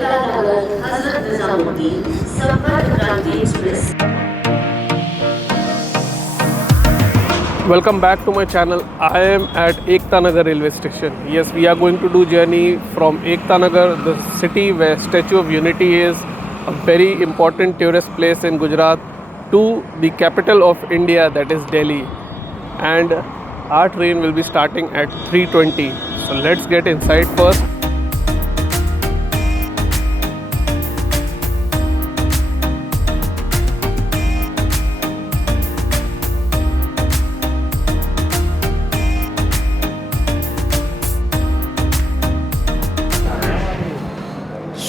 Ekta Nagar Hazrat Nizamuddin Sampark Kranti Express. Welcome back to my channel. I am at Ekta Nagar railway station. Yes, we are going to do journey from Ekta Nagar, the city where Statue of Unity is, a very important tourist place in Gujarat, to the capital of India, that is Delhi. And our train will be starting at 3:20. So let's get inside first.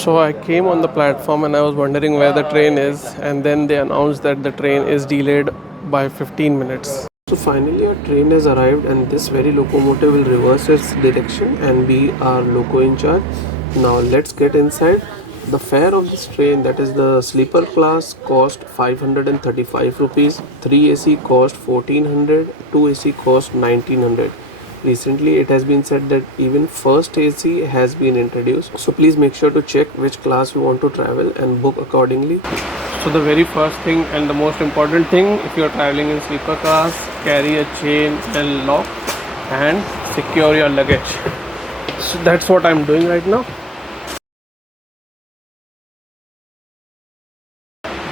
So I came on the platform and I was wondering where the train is, and then they announced that the train is delayed by 15 minutes. So finally our train has arrived, and this very locomotive will reverse its direction and be our loco in charge. Now let's get inside. The fare of this train, that is the sleeper class, cost 535 rupees, 3 AC cost 1400, 2 AC cost 1900. Recently it has been said that even first AC has been introduced, so please make sure to check which class you want to travel and book accordingly. So the very first thing and the most important thing, if you are traveling in sleeper class, carry a chain and lock and secure your luggage. So that's what I'm doing right now.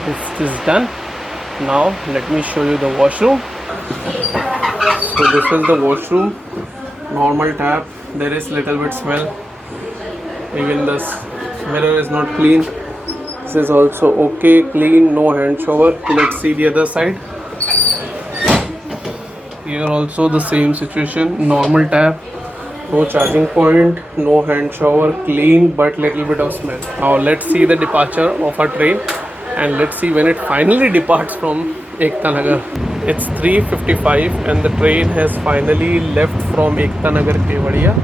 This is done. Now let me show you the washroom. So this is the washroom. Normal tap. There is little bit smell. Even the mirror is not clean. This is also okay, clean, no hand shower. Let's see the other side. Here also the same situation. Normal tap, no charging point, no hand shower, clean but little bit of smell. Now let's see the departure of our train, and let's see when it finally departs from Ekta Nagar. It's 3:55 and the train has finally left from Ekta Nagar Kevadiya.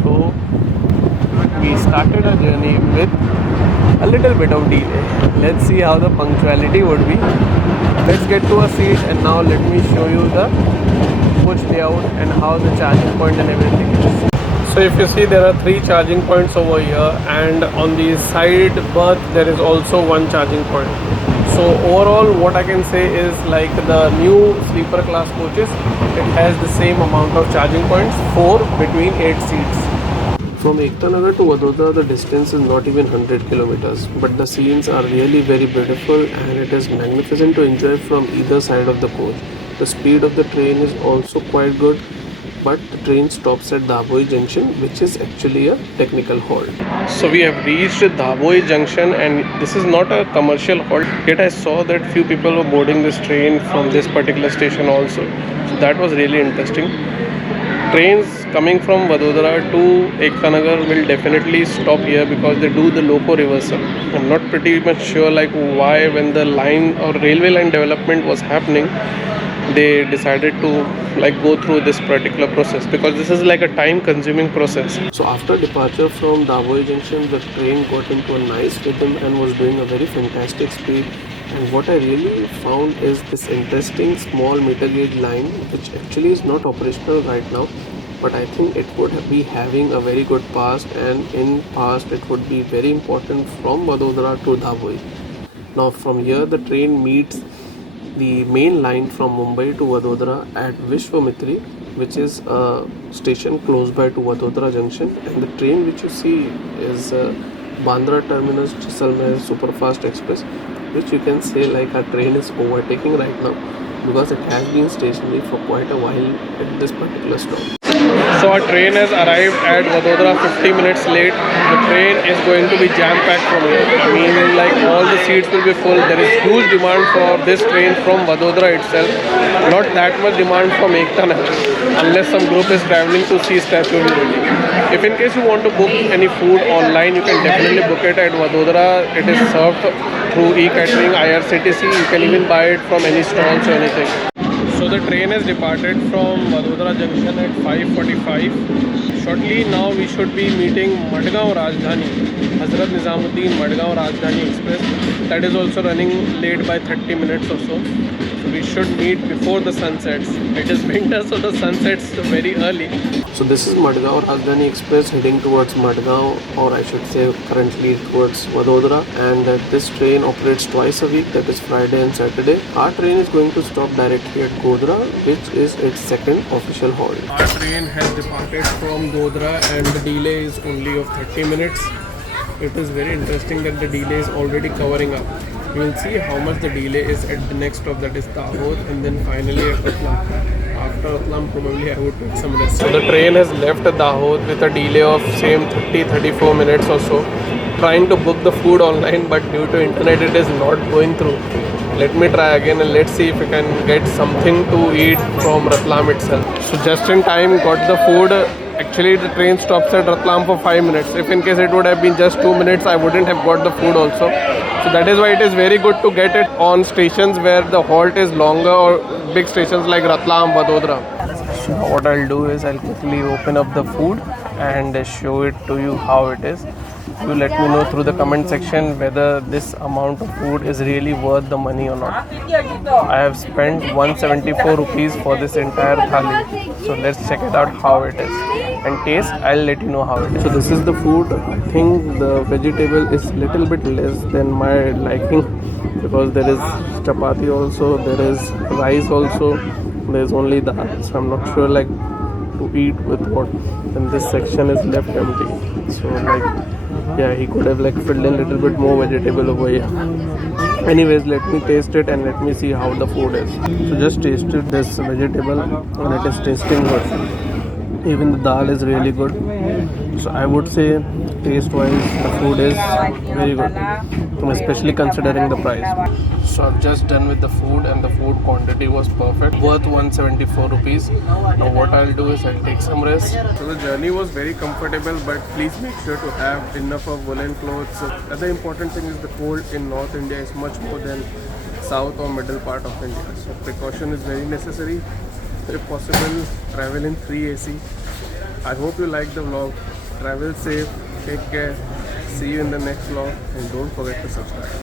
So we started our journey with a little bit of delay. Let's see how the punctuality would be. Let's get to a seat, and now let me show you the coach layout and how the charging point and everything is. So if you see, there are 3 charging points over here, and on the side berth there is also one charging point. So overall what I can say is, like the new sleeper class coaches, it has the same amount of charging points, 4 between 8 seats. From Ekta Nagar to Vadodara, the distance is not even 100 kilometers, but the scenes are really very beautiful and it is magnificent to enjoy from either side of the coach. The speed of the train is also quite good, but the train stops at Dabhoi Junction, which is actually a technical halt. So we have reached Dabhoi Junction, and this is not a commercial halt, yet I saw that few people were boarding this train from this particular station also. So that was really interesting. Trains coming from Vadodara to Ekta Nagar will definitely stop here because they do the loco reversal. I'm not pretty much sure like why, when the line or railway line development was happening, they decided to like go through this particular process, because this is like a time consuming process. So after departure from Dabhoi Junction, the train got into a nice rhythm and was doing a very fantastic speed. And what I really found is this interesting small meter gauge line, which actually is not operational right now, but I think it would be having a very good past, and in past it would be very important from Vadodara to Dabhoi. Now from here the train meets the main line from Mumbai to Vadodara at Vishwamitri, which is a station close by to Vadodara Junction, and the train which you see is Bandra Terminus Jaisalmer Superfast Express, which you can say like our train is overtaking right now because it has been stationary for quite a while at this particular stop. So our train has arrived at Vadodara 50 minutes late. The train is going to be jam-packed from here. Meaning like all the seats will be full. There is huge demand for this train from Vadodara itself. Not that much demand from Ekta Nagar, unless some group is traveling to see Statue of Unity. If in case you want to book any food online, you can definitely book it at Vadodara. It is served through e-catering, IRCTC. You can even buy it from any stalls or anything. So the train has departed from Vadodara Junction at 5:45. Shortly now we should be meeting Madgaon Rajdhani, Hazrat Nizamuddin Madgaon Rajdhani Express. That is also running late by 30 minutes or so. So we should meet before the sun sets. It is winter, so the sun sets very early. So this is Madgaon Rajdhani Express heading towards Madgaon, or I should say currently towards Vadodara, and this train operates twice a week, that is Friday and Saturday. Our train is going to stop directly at Godhra, which is its second official halt. Our train has departed from Godhra and the delay is only of 30 minutes. It is very interesting that the delay is already covering up. You will see how much the delay is at the next stop, that is Dahod, and then finally at Ratlam. After Ratlam, probably I would take some rest. So the train has left Dahod with a delay of same 30-34 minutes or so. Trying to book the food online, but due to internet it is not going through. Let me try again and let's see if we can get something to eat from Ratlam itself. So just in time got the food. Actually the train stops at Ratlam for 5 minutes. If in case it would have been just 2 minutes, I wouldn't have got the food also. So that is why it is very good to get it on stations where the halt is longer, or big stations like Ratlam, Vadodara. So now what I'll do is I'll quickly open up the food and show it to you how it is. You let me know through the comment section whether this amount of food is really worth the money or not. I have spent 174 rupees for this entire thali. So let's check it out how it is. And taste, I'll let you know how it is. So this is the food. I think the vegetable is little bit less than my liking, because there is chapati also, there is rice also, there is only dal. So I'm not sure like to eat with what. And this section is left empty. So like, yeah, he could have like filled in a little bit more vegetable over here. Anyways, let me taste it and let me see how the food is. So just tasted this vegetable and it is tasting good. Even the dal is really good. So I would say taste wise the food is very good, especially considering the price. So I've just done with the food and the food quantity was perfect, worth 174 rupees. Now what I'll do is I'll take some rest. So the journey was very comfortable, but please make sure to have enough of woolen clothes. So the other important thing is the cold in North India is much more than south or middle part of India. So precaution is very necessary. If possible, travel in 3 AC. I hope you like the vlog. Travel safe, take care. See you in the next vlog, and don't forget to subscribe.